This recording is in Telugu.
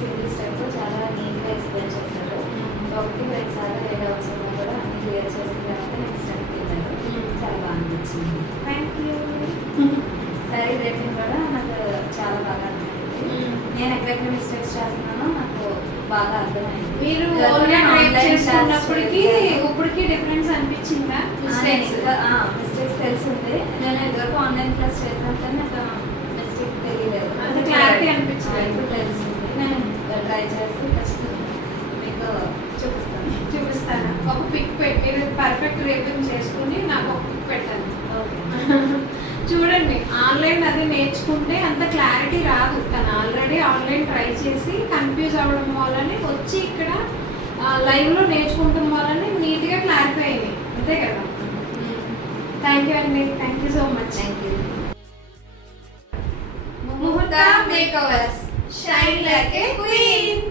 సింగిల్ స్టెప్ చాలా నీట్గా ఎక్స్ప్లెయిన్ చేశారు. ఒకటి రెండు సార్లు ఏ డౌట్స్ ఉన్నా కూడా అన్ని క్లియర్ చేసిన తర్వాత నెక్స్ట్ స్టెప్కి వెళ్ళారు. చాలా బాగా అనిపించింది. Thank you. సారీ రేటింగ్ కూడా నాకు చాలా బాగా అర్థమైంది. నేను ఎక్కడెక్కడ మిస్టేక్స్ చేస్తున్నానో నాకు బాగా అర్థమైంది. మీరు చేసుకున్నప్పటికీ ఇప్పటికి డిఫరెన్స్ అనిపించిందా? మిస్టేక్స్ తెలిసింది. నేను ఇదివరకు ఆన్లైన్ క్లాస్ చేసినప్పుడు నాకు మిస్టేక్ తెలియలేదు, అది క్లారిటీ అనిపించింది. ఇప్పుడు తెలిసింది. నేను ట్రై చేసి ఖచ్చితంగా మీకు చూపిస్తాను. ఒక పిక్ పెట్టి పర్ఫెక్ట్ రేటింగ్ చేసుకుని నాకు ఒక పిక్ పెట్టాను. చూడండి, ఆన్లైన్ అది నేర్చుకుంటే అంత క్లారిటీ రాదు. తను ఆల్రెడీ ఆన్లైన్ ట్రై చేసి కన్ఫ్యూజ్ అవ్వడం వల్లనే వచ్చి ఇక్కడ లైవ్లో నేర్చుకుంటాం వల్లనే నీట్గా క్లారిఫై అయింది. అంతే కదా. థ్యాంక్ యూ అండి. Thank you so much. Thank you. ముహూర్త మేకవర్స్, షైన్ లైక్ ఏ క్వీన్.